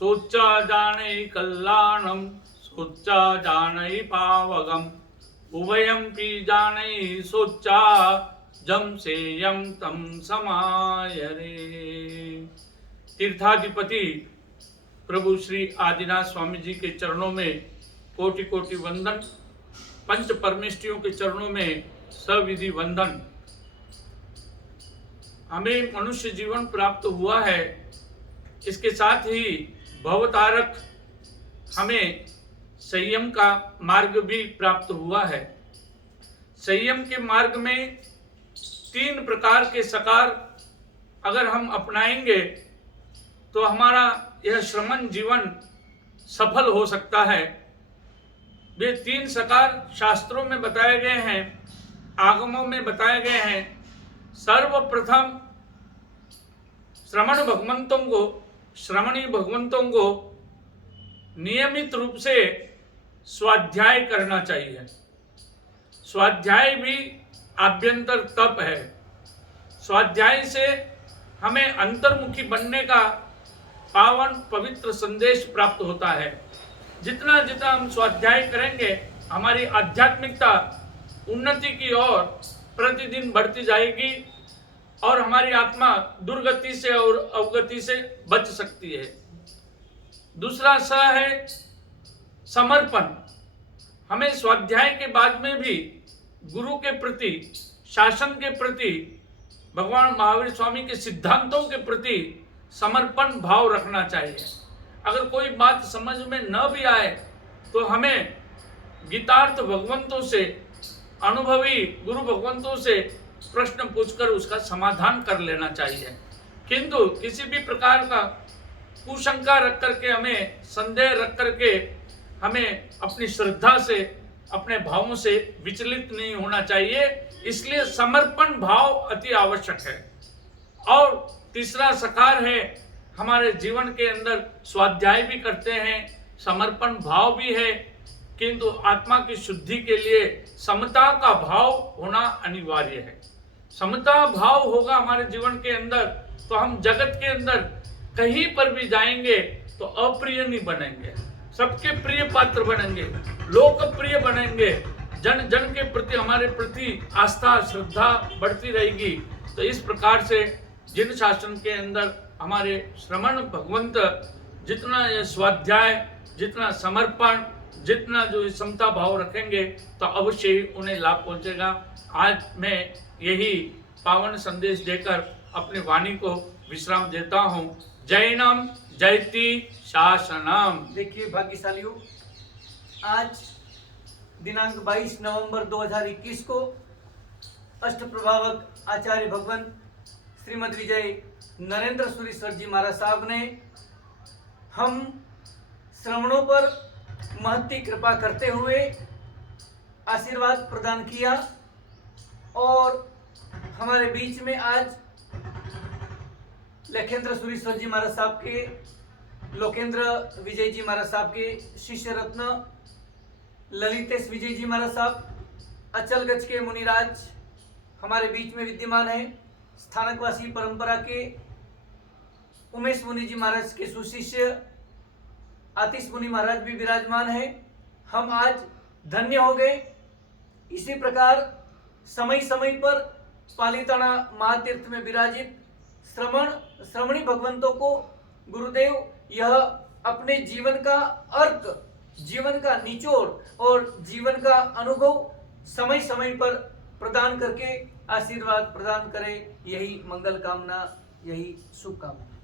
सोचा जानै कल्याणम सोचा जानै पावगम उभयमपि जानै सोचा जम से यम तम समाय रे। तीर्थाधिपति प्रभु श्री आदिनाथ स्वामी जी के चरणों में कोटि कोटि वंदन, पंच परमेष्ठियों के चरणों में सविधि वंदन। हमें मनुष्य जीवन प्राप्त हुआ है, इसके साथ ही भवतारक हमें संयम का मार्ग भी प्राप्त हुआ है। संयम के मार्ग में 3 प्रकार के सकार अगर हम अपनाएंगे तो हमारा यह श्रमण जीवन सफल हो सकता है। वे 3 सकार शास्त्रों में बताए गए हैं, आगमों में बताए गए हैं। सर्वप्रथम श्रमणी भगवंतों को नियमित रूप से स्वाध्याय करना चाहिए। स्वाध्याय भी आभ्यंतर तप है। स्वाध्याय से हमें अंतर्मुखी बनने का पावन पवित्र संदेश प्राप्त होता है। जितना जितना हम स्वाध्याय करेंगे, हमारी आध्यात्मिकता उन्नति की ओर प्रतिदिन बढ़ती जाएगी और हमारी आत्मा दुर्गति से और अवगति से बच सकती है। दूसरा स है समर्पण। हमें स्वाध्याय के बाद में भी गुरु के प्रति, शासन के प्रति, भगवान महावीर स्वामी के सिद्धांतों के प्रति समर्पण भाव रखना चाहिए। अगर कोई बात समझ में न भी आए तो हमें गीतार्थ भगवंतों से, अनुभवी गुरु भगवंतों से प्रश्न पूछकर उसका समाधान कर लेना चाहिए। किंतु किसी भी प्रकार का कुशंका रख करके, हमें संदेह रख करके, हमें अपनी श्रद्धा से, अपने भावों से विचलित नहीं होना चाहिए। इसलिए समर्पण भाव अति आवश्यक है। और तीसरा सकार है, हमारे जीवन के अंदर स्वाध्याय भी करते हैं, समर्पण भाव भी है, किंतु आत्मा की शुद्धि के लिए समता का भाव होना अनिवार्य है। समता भाव होगा हमारे जीवन के अंदर तो हम जगत के अंदर कहीं पर भी जाएंगे तो अप्रिय नहीं बनेंगे, सबके प्रिय पात्र बनेंगे, लोकप्रिय बनेंगे। जन जन के प्रति, हमारे प्रति आस्था श्रद्धा बढ़ती रहेगी। तो इस प्रकार से जिन शासन के अंदर हमारे श्रमण भगवंत जितना ये स्वाध्याय, जितना समर्पण, जितना जो समता भाव रखेंगे तो अवश्य ही उन्हें लाभ पहुंचेगा। आज मैं यही पावन संदेश देकर अपनी वाणी को विश्राम देता हूँ। जैनम जयति शासनम। देखिए भाग्यशालियों, आज दिनांक 22 नवंबर 2021 को अष्टप्रभावक आचार्य भगवान श्रीमद विजय नरेंद्र सुरेश्वर जी महाराज साहब ने हम श्रवणों पर महती कृपा करते हुए आशीर्वाद प्रदान किया। और हमारे बीच में आज लखेंद्र सुरेश्वर जी महाराज साहब के, लोकेंद्र विजय जी महाराज साहब के शिष्य रत्न ललितेश विजय जी महाराज साहब, अचलगज के मुनिराज हमारे बीच में विद्यमान है। स्थानकवासी परंपरा के उमेश मुनि जी महाराज के सुशिष्य आतिश मुनि महाराज भी विराजमान है। हम आज धन्य हो गए। इसी प्रकार समय समय पर पालीताना महातीर्थ में विराजित श्रमणी भगवंतों को गुरुदेव यह अपने जीवन का अर्क, जीवन का निचोड़ और जीवन का अनुभव समय समय पर प्रदान करके आशीर्वाद प्रदान करें। यही मंगल कामना, यही शुभकामना।